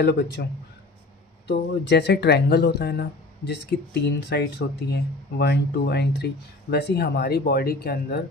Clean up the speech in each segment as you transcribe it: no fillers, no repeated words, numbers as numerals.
Hello बच्चों। तो जैसे ट्रायंगल होता है ना, जिसकी 3 साइड्स होती हैं, 1 2 एंड 3, वैसे ही हमारी बॉडी के अंदर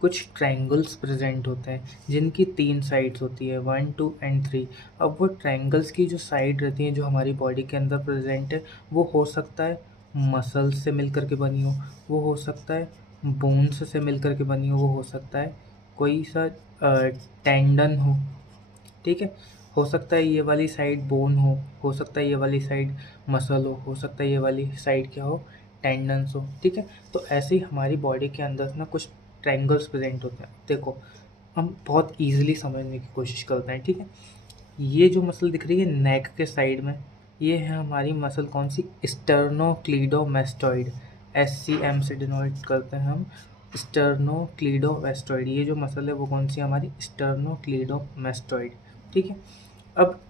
कुछ ट्रायंगल्स प्रेजेंट होते हैं जिनकी 3 साइड्स होती है, 1 2 एंड 3। अब वो ट्रायंगल्स की जो साइड रहती है जो हमारी बॉडी के अंदर प्रेजेंट है, वो हो सकता है मसल से मिलकर के बनी वो हो सकता है बोन्स से मिलकर के बनी वो हो सकता है कोई सा टेंडन ठीक है। हो सकता है ये वाली साइड बोन हो सकता है ये वाली साइड मसल हो सकता है ये वाली साइड क्या हो, टेंडन्स हो, ठीक है। तो ऐसे ही हमारी बॉडी के अंदर ना कुछ ट्रायंगल्स प्रेजेंट होते हैं। देखो, हम बहुत ईजिली समझने की कोशिश करते हैं, ठीक है। ये जो मसल दिख रही है नेक के साइड में, ये है हमारी मसल कौन सी, स्टर्नोक्लीडोमेस्टोइड। SCM से डिनोट करते हैं हम स्टर्नोक्लीडोमेस्टोइड। ये जो मसल है वो कौन सी हमारी, स्टर्नोक्लीडोमेस्टोइड, ठीक है। अब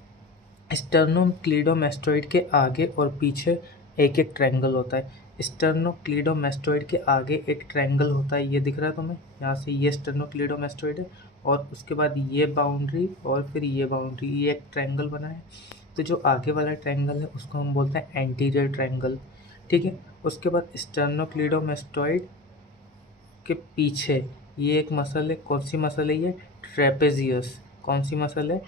स्टर्नोक्लीडोमेस्टोइड के आगे और पीछे एक एक ट्रायंगल होता है। स्टर्नोक्लीडोमेस्टोइड के आगे एक ट्रायंगल होता है, ये दिख रहा है तुम्हें, यहाँ से ये स्टर्नोक्लीडोमेस्टोइड है और उसके बाद ये बाउंड्री और फिर ये बाउंड्री, ये एक ट्रायंगल बना है। तो जो आगे वाला ट्रायंगल है उसको हम बोलते हैं एंटीरियर ट्रायंगल, ठीक है। उसके बाद स्टर्नोक्लीडोमेस्टोइड के पीछे ये एक मसल है, कौन सी मसल है ये, ट्रेपेजियस। कौन सी मसल है,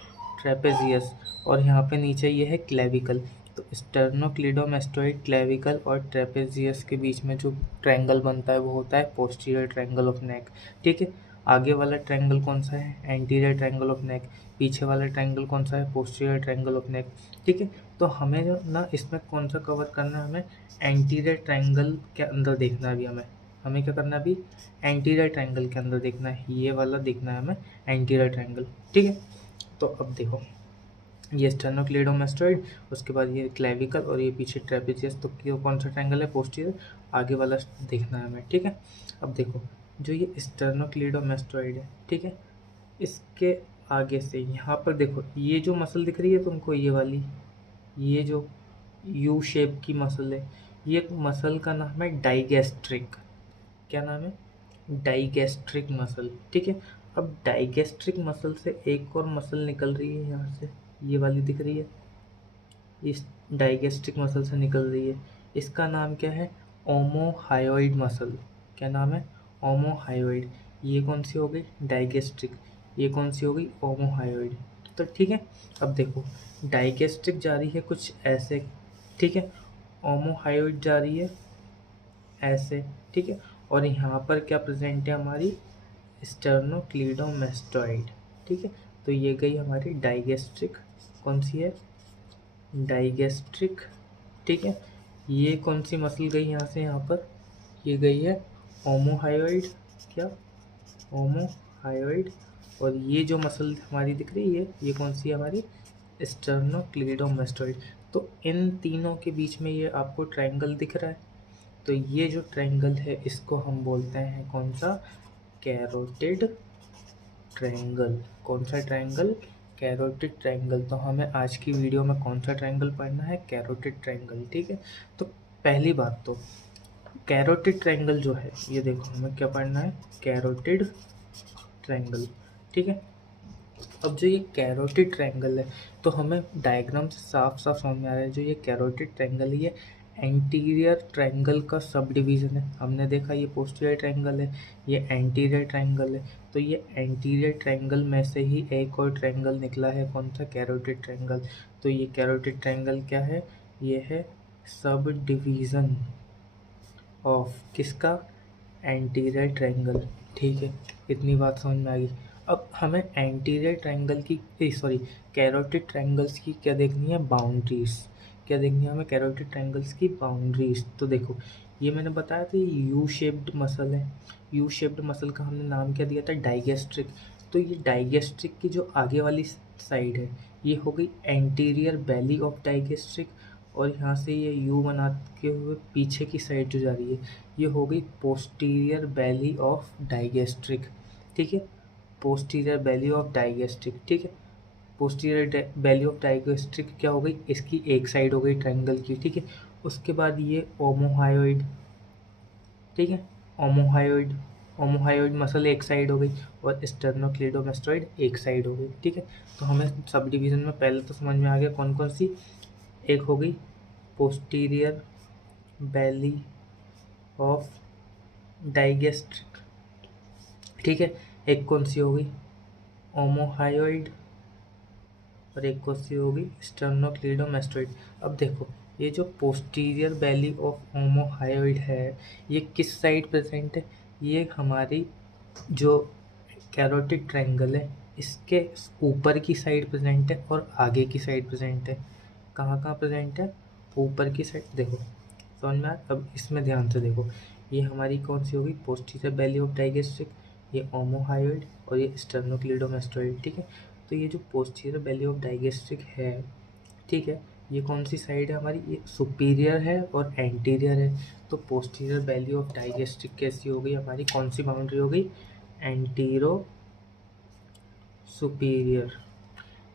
ट्रेपेजियस। और यहाँ पे नीचे ये है क्लेविकल। तो स्टर्नोक्लीडोमेस्टोइड, क्लेविकल और ट्रेपेजियस के बीच में जो ट्रायंगल बनता है वो होता है पोस्टीरियर ट्रायंगल ऑफ नेक, ठीक है। आगे वाला ट्रायंगल कौन सा है, एंटीरियर ट्रायंगल ऑफ नेक। पीछे वाला ट्रायंगल कौन सा है, पोस्टीरियर ट्रायंगल ऑफ नेक, ठीक है। तो हमें जो ना इसमें कौन सा कवर करना है, हमें एंटीरियर ट्रायंगल के अंदर देखना है। अभी हमें क्या करना है, अभी एंटीरियर ट्रायंगल के अंदर देखना है, ये वाला देखना है हमें एंटीरियर ट्रायंगल, ठीक है। तो अब देखो, ये स्टर्नोक्लीडोमेस्टोइड, उसके बाद ये क्लेविकल और ये पीछे ट्रेपेजियस। तो कौन सा ट्रायंगल है, पोस्टीरियर, आगे वाला देखना है हमें, ठीक है। अब देखो, जो ये स्टर्नोक्लीडोमेस्टोइड है, ठीक है, इसके आगे से यहाँ पर देखो, ये जो मसल दिख रही है तुमको, ये वाली, ये जो यू शेप की मसल है, ये मसल का नाम है डाइगैस्ट्रिक। क्या नाम है, डाइगैस्ट्रिक मसल, ठीक है। अब डाइगैस्ट्रिक मसल से एक और मसल निकल रही है यहाँ से, ये वाली दिख रही है, इस डाइगैस्ट्रिक मसल से निकल रही है। इसका नाम क्या है, ओमोहायोइड मसल। क्या नाम है, ओमोहायोइड। ये कौन सी हो गई, डाइगैस्ट्रिक। ये कौन सी हो गई, ओमोहायोइड। तो ठीक है। अब देखो, डाइगैस्ट्रिक जा रही है कुछ ऐसे, ठीक है, ओमोहायोइड जा रही है ऐसे, ठीक है। और यहाँ पर क्या प्रेजेंट है हमारी, स्टर्नोक्लीडोमेस्टोइड, ठीक है। तो ये गई हमारी डाइगैस्ट्रिक, कौन सी है, डाइगैस्ट्रिक, ठीक है। ये कौन सी मसल गई यहाँ से, यहाँ पर ये गई है ओमोहायोइड। क्या, ओमोहायोइड। और ये जो मसल हमारी दिख रही है ये कौन सी है हमारी, स्टर्नोक्लीडोमेस्टोइड। तो इन तीनों के बीच में ये आपको ट्रायंगल दिख रहा है। तो ये जो ट्रायंगल है इसको हम बोलते हैं कौन सा, कैरोटिड ट्रायंगल। कौन सा ट्रायंगल, कैरोटिड ट्रायंगल। तो हमें आज की वीडियो में कौन सा ट्रायंगल पढ़ना है, कैरोटिड ट्रायंगल, ठीक है। तो पहली बात तो कैरोटिड ट्रायंगल जो है, ये देखो हमें क्या पढ़ना है, कैरोटिड ट्रायंगल, ठीक है। अब जो ये कैरोटिड ट्रायंगल है, तो हमें डायग्राम से साफ साफ समझ में आ रहा है, जो ये कैरोटिड ट्रायंगल है ये एंटीरियर ट्रायंगल का सब डिवीज़न है। हमने देखा ये पोस्टीरियर ट्रायंगल है, ये एंटीरियर ट्रायंगल है। तो ये एंटीरियर ट्रायंगल में से ही एक और ट्रायंगल निकला है, कौन सा, कैरोटिड ट्रायंगल। तो ये कैरोटिड ट्रायंगल क्या है, ये है सब डिवीज़न ऑफ किसका, एंटीरियर ट्रायंगल, ठीक है। इतनी बात समझ में आ गई। अब हमें एंटीरियर ट्रायंगल की सॉरी कैरोटिड ट्रायंगल्स की क्या देखनी है, बाउंड्रीज। क्या देखनी है हमें, कैरोटिड ट्रायंगल्स की बाउंड्रीज। तो देखो, ये मैंने बताया था ये यू शेप्ड मसल है। यू शेप्ड मसल का हमने नाम क्या दिया था, डाइगैस्ट्रिक। तो ये डाइगैस्ट्रिक की जो आगे वाली साइड है ये हो गई एंटीरियर बैली ऑफ डाइगैस्ट्रिक। और यहाँ से ये यू बनाते हुए पीछे की साइड जो जा रही है ये हो गई पोस्टीरियर बैली ऑफ डाइगैस्ट्रिक, ठीक है। पोस्टीरियर बैली ऑफ डाइगैस्ट्रिक, ठीक है। पोस्टीरियर बैली ऑफ डाइगैस्ट्रिक क्या हो गई, इसकी एक साइड हो गई ट्रायंगल की, ठीक है। उसके बाद ये ओमोहायोइड, ठीक है, ओमोहायोइड। ओमोहायोइड मसल एक साइड हो गई और स्टर्नोक्लीडोमास्टोइड एक साइड हो गई। ठीक है, तो हमें सब डिवीज़न में पहले तो समझ में आ गया कौन कौन सी। एक हो गई पोस्टीरियर बैली ऑफ डाइगेस्ट्रिक, ठीक है। एक कौन सी हो गई ओमोहायोइड और एक कौन सी होगी स्टर्नोक्लीडोमास्टोइड। अब देखो ये जो पोस्टीरियर बैली ऑफ ओमोहायोइड है ये किस साइड प्रेजेंट है, ये हमारी जो कैरोटिड ट्रायंगल है इसके ऊपर की साइड प्रेजेंट है और आगे की साइड प्रेजेंट है। कहाँ कहाँ प्रेजेंट है, ऊपर की साइड। देखो समझ में आया, अब इसमें ध्यान से देखो, ये हमारी कौन सी होगी पोस्टीरियर बैली ऑफ डाइगेस्ट्रिक, ये ओमोहायोइड और ये स्टर्नोक्लीडोमास्टोइड। ठीक है, तो ये जो पोस्टीरियर बैली ऑफ डाइगेस्ट्रिक है, ठीक है, ये कौन सी साइड है हमारी, ये सुपीरियर है और एंटीरियर है। तो पोस्टीरियर बैली ऑफ डाइगेस्ट्रिक कैसी हो गई हमारी, कौन सी बाउंड्री हो गई, एंटीरो सुपीरियर।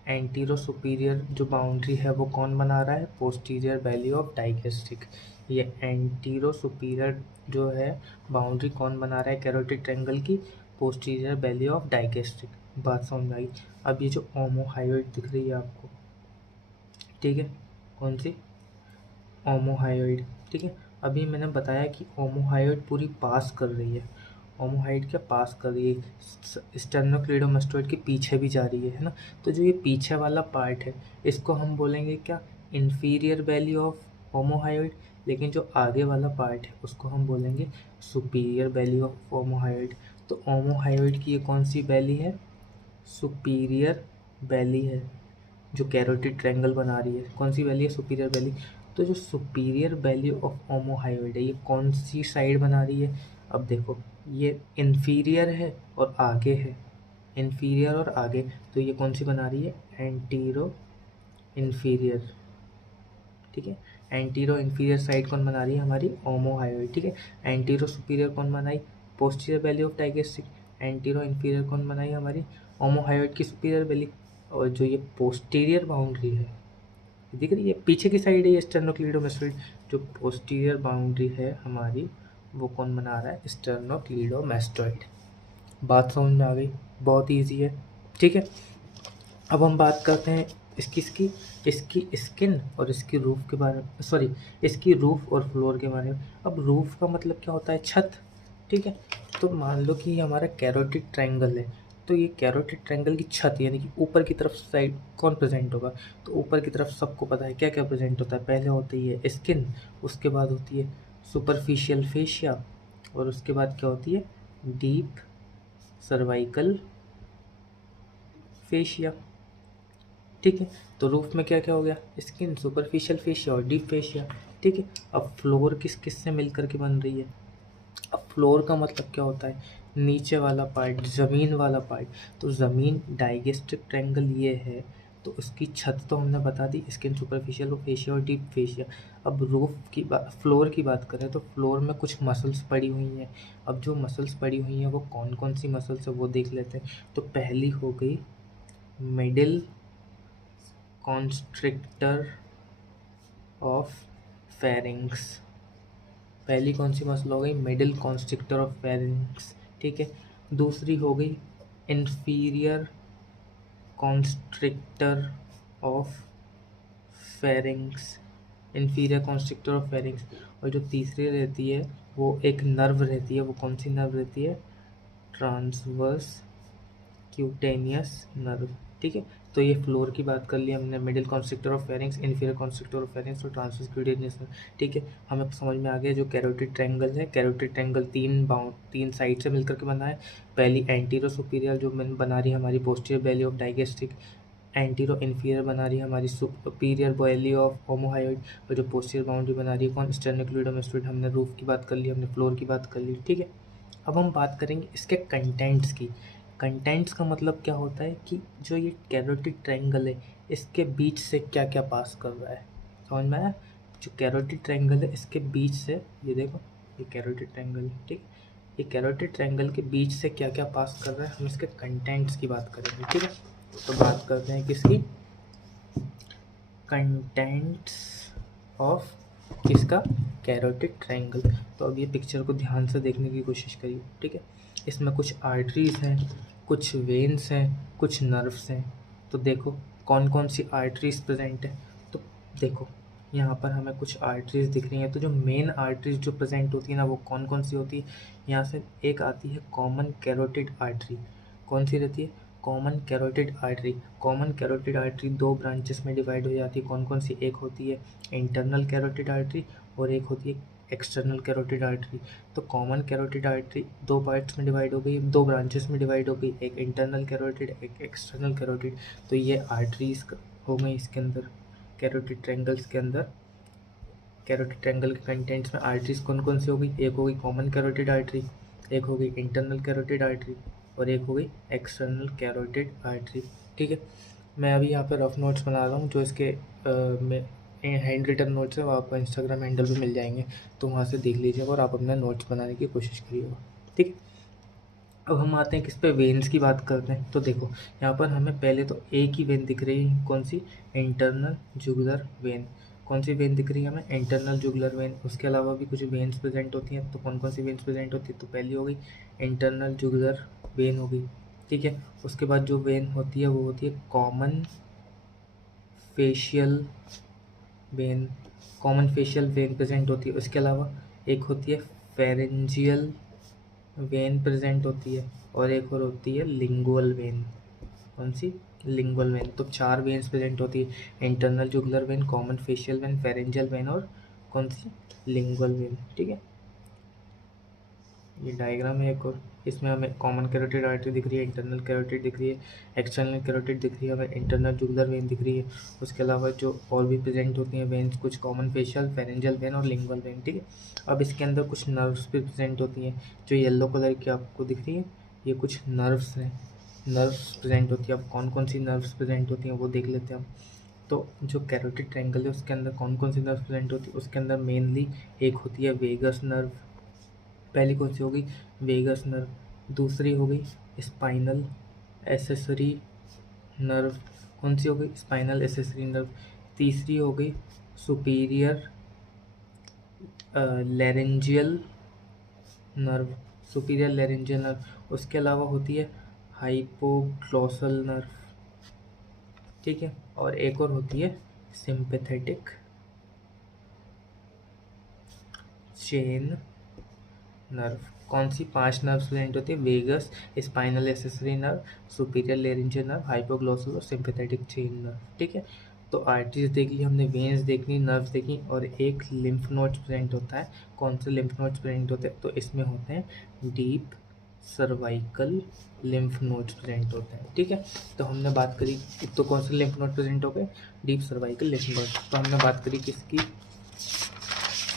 एंटीरो सुपीरियर जो बाउंड्री है वो कौन बना रहा है, पोस्टीरियर बैली ऑफ डाइगेस्ट्रिक। ये एंटीरो सुपीरियर जो है बाउंड्री कौन बना रहा है कैरोटिड ट्रायंगल की, पोस्टीरियर बैली ऑफ डाइगेस्ट्रिक। बात समझ में आई। अब ये जो ओमोहायोइड दिख रही है आपको, ठीक है, कौन सी ओमोहायोइड, ठीक है। अभी मैंने बताया कि ओमोहायोइड पूरी पास कर रही है, ओमोहायोइड क्या पास कर रही है, स्टर्नोक्लीडोमास्टोइड के पीछे भी जा रही है ना। तो जो ये पीछे वाला पार्ट है इसको हम बोलेंगे क्या, इंफीरियर बैली ऑफ ओमोहायोइड। लेकिन जो आगे वाला पार्ट है उसको हम बोलेंगे सुपीरियर बैली ऑफ ओमोहायोइड। तो ओमोहायोइड की ये कौन सी बैली है, सुपीरियर बैली है जो कैरोटिड ट्रायंगल बना रही है। कौन सी बैली है, सुपीरियर बैली। तो जो सुपीरियर बैली ऑफ ओमोहायोइड है ये कौन सी साइड बना रही है, अब देखो ये इन्फीरियर है और आगे है, इन्फीरियर और आगे, तो ये कौन सी बना रही है, एंटीरो इन्फीरियर। ठीक है, एंटीरो इन्फीरियर साइड कौन बना रही है हमारी, ओमोहायोइड। ठीक है, एंटीरो सुपीरियर कौन बनाई, posterior belly of digastric. Anteroinferior कौन बनाई हमारी, ओमोहायोइड की सुपीरियर बैली। और जो ये पोस्टीरियर बाउंड्री है दिख रही है पीछे की साइड है ये स्टर्नोक्लीडोमास्टोइड, जो पोस्टीरियर बाउंड्री है हमारी वो कौन बना रहा है, स्टर्नोक्लीडोमास्टोइड। बात समझ में आ गई, बहुत इजी है। ठीक है, अब हम बात करते हैं इसकी स्किन और इसकी रूफ के बारे में, सॉरी इसकी रूफ और फ्लोर के बारे में। अब रूफ का मतलब क्या होता है, छत। ठीक है, तो मान लो कि ये हमारा कैरोटिड ट्रायंगल है, तो ये कैरोटिड ट्रायंगल की छत यानी कि ऊपर की तरफ साइड कौन प्रेजेंट होगा, तो ऊपर की तरफ सबको पता है क्या क्या प्रेजेंट होता है, पहले होती है स्किन, उसके बाद होती है सुपरफिशियल फेशिया और उसके बाद क्या होती है डीप सर्वाइकल फेशिया। ठीक है, तो रूफ में क्या क्या हो गया, स्किन, सुपरफिशियल फेशिया और डीप फेशिया। ठीक है, अब फ्लोर किस किस से मिल करके बन रही है, अब फ्लोर का मतलब क्या होता है, नीचे वाला पार्ट, ज़मीन वाला पार्ट। तो ज़मीन डाइगेस्ट्रिक ट्रायंगल ये है, तो उसकी छत तो हमने बता दी, स्किन, सुपरफिशियल फेशिया और डीप फेशिया। अब रूफ की बात, फ्लोर की बात करें तो फ्लोर में कुछ मसल्स पड़ी हुई हैं। अब जो मसल्स पड़ी हुई हैं वो कौन कौन सी मसल्स है वो देख लेते हैं। तो पहली हो गई मिडिल कॉन्स्ट्रिक्टर ऑफ फेरिंग्स। पहली कौन सी मसल हो गई, मिडिल कॉन्स्ट्रिक्टर ऑफ फेरिंग्स। ठीक है, दूसरी हो गई inferior constrictor of pharynx, inferior constrictor of pharynx. और जो तीसरी रहती है वो एक नर्व रहती है, वो कौन सी नर्व रहती है, ट्रांसवर्स क्यूटेनियस नर्व। ठीक है, तो ये फ्लोर की बात कर ली हमने, middle constrictor of pharynx, inferior constrictor of pharynx और ट्रांसवर्स क्यूटेनियस नर्व। ठीक है, हमें समझ में आ गया जो कैरोटिड ट्रायंगल है, कैरोटिड ट्रायंगल तीन साइड से मिलकर के बना है। पहली एंटीरो सुपीरियर जो बना रही है हमारी posterior belly of digastric, anteroinferior बना रही है हमारी सुपीरियर बैली ऑफ ओमोहायोइड, और जो पोस्टीरियर बाउंड्री बना रही है कौन, स्टर्नोक्लीडोमास्टोइड। हमने रूफ की बात कर ली, हमने फ्लोर की बात कर ली। ठीक है, अब हम बात करेंगे इसके कंटेंट्स की। कंटेंट्स का मतलब क्या होता है कि जो ये कैरोटिड ट्रायंगल है इसके बीच से क्या क्या पास कर रहा है, समझ में आया। जो कैरोटिड ट्रायंगल है इसके बीच से, ये देखो ये कैरोटिड ट्रायंगल है, ठीक है, ये कैरोटिड ट्रायंगल के बीच से क्या क्या पास कर रहा है, हम इसके कंटेंट्स की बात करेंगे। ठीक है, तो बात करते हैं किसकी, कंटेंट्स ऑफ किसका, कैरोटिड ट्रायंगल। तो अब ये पिक्चर को ध्यान से देखने की कोशिश करिए, ठीक है। इसमें कुछ आर्टरीज हैं, कुछ वेन्स हैं, कुछ नर्व्स हैं। तो देखो कौन कौन सी आर्टरीज प्रेजेंट है। तो देखो यहाँ पर हमें कुछ आर्टरीज दिख रही हैं। तो जो मेन आर्टरीज जो प्रेजेंट होती है ना, वो कौन कौन सी होती है। यहाँ से एक आती है कॉमन कैरोटिड आर्टरी। कौन सी रहती है, common carotid artery. Common carotid artery दो ब्रांचेस में डिवाइड हो जाती है। कौन कौन सी, एक होती है इंटरनल कैरोटिड आर्टरी और एक होती है एक्सटर्नल कैरोटिड आर्टरी। तो कॉमन कैरोटिड आर्टरी दो पार्ट्स में डिवाइड हो गई, दो ब्रांचेस में डिवाइड हो गई, एक इंटरनल कैरोटिड, एक एक्सटर्नल कैरोटिड। तो ये आर्टरीज हो गई इसके अंदर, कैरोटिड ट्रायंगल्स के अंदर। कैरोटिड ट्रायंगल के कंटेंट्स में आर्टरीज कौन कौन सी हो गई, एक हो गई कॉमन कैरोटिड आर्टरी, एक हो गई इंटरनल कैरोटिड आर्टरी और एक हो गई एक्सटर्नल कैरोटिड आर्टरी, ठीक है। मैं अभी यहाँ पे रफ नोट्स बना रहा हूँ, जो इसके में हैंड रिटन नोट्स है वो आपको इंस्टाग्राम हैंडल पे मिल जाएंगे, तो वहाँ से देख लीजिएगा और आप अपना नोट्स बनाने की कोशिश करिएगा, ठीक है। अब हम आते हैं किस पे, वेन्स की बात करते हैं। तो देखो यहाँ पर हमें पहले तो एक ही वेन दिख रही है, कौन सी, इंटरनल जुगुलर वेन। कौन सी वेन दिख रही है हमें, इंटरनल जुगुलर वेन। उसके अलावा भी कुछ वेन्स प्रेजेंट होती हैं। तो कौन कौन सी वेन्स प्रेजेंट होती है, तो पहली हो गई इंटरनल जुगुलर वेन हो गई, ठीक है। उसके बाद जो वेन होती है वो होती है common facial vein. Common facial vein present होती है। उसके अलावा एक होती है फेरेंजियल वेन प्रेजेंट होती है और एक और होती है लिंगुअल वेन। कौन सी, लिंगुअल वेन। तो चार वेन्स प्रेजेंट होती है, internal jugular vein, common facial vein, pharyngeal when और कौन सी, लिंगुअल वेन, ठीक है। ये डायग्राम है एक और, इसमें हमें कॉमन कैरोटिड आर्टरी दिख रही है, इंटरनल कैरोटिड दिख रही है, एक्सटर्नल कैरोटिड दिख रही है, हमें इंटरनल जुगुलर वेन दिख रही है। उसके अलावा जो और भी प्रेजेंट होती हैं वेन्स, कुछ कॉमन फेशियल, फेरेंजियल वेन और लिंगुअल वेन, ठीक है। अब इसके अंदर कुछ नर्व्स भी प्रेजेंट होती हैं, जो येलो कलर की आपको दिख रही है, ये कुछ नर्व्स हैं, नर्व्स प्रेजेंट होती है। अब कौन कौन सी नर्व्स प्रेजेंट होती हैं वो देख लेते हैं हम। तो जो कैरोटिड ट्रायंगल है उसके अंदर कौन कौन सी नर्व्स प्रेजेंट होती है, उसके अंदर मेनली एक होती है वेगस नर्व। पहली कौन सी हो गई, वेगस नर्व। दूसरी हो गई स्पाइनल एसेसरी नर्व। कौन सी हो गई, स्पाइनल एसेसरी नर्व। तीसरी हो गई superior laryngeal nerve, superior laryngeal nerve. उसके अलावा होती है हाइपोग्लॉसल नर्व, ठीक है। और एक और होती है सिंपैथेटिक चेन नर्व। कौन सी, पांच नर्व्स प्रेजेंट होती है, vagus, spinal accessory nerve, superior laryngeal nerve, hypoglossal और सिंपैथेटिक चेन नर्व, ठीक है। तो आर्टरीज देख ली हमने, वेन्स देख ली, नर्व्स देखी और एक लिम्फ नोड्स प्रेजेंट होता है। कौन से लिम्फ नोड्स प्रेजेंट होते हैं, तो इसमें होते हैं deep cervical lymph nodes present होते हैं, ठीक है। तो हमने बात करी, तो कौन से लिम्फ नोड प्रेजेंट हो गए, डीप सर्वाइकल लिम्फ नोड। तो हमने बात करी किसकी,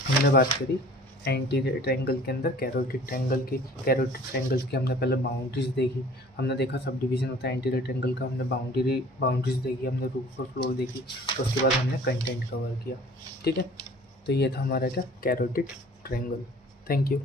हमने बात करी एंटीरियर ट्रायंगल के अंदर कैरोटिड ट्रायंगल की। कैरोटिड ट्रायंगल की हमने पहले बाउंड्रीज देखी, हमने देखा सब डिवीजन होता है एंटीरियर ट्रायंगल का, हमने बाउंड्रीज देखी, हमने रूफ और फ्लोर देखी, तो उसके बाद हमने कंटेंट कवर किया, ठीक है। तो ये था हमारा क्या, कैरोटिड ट्रायंगल। Thank you.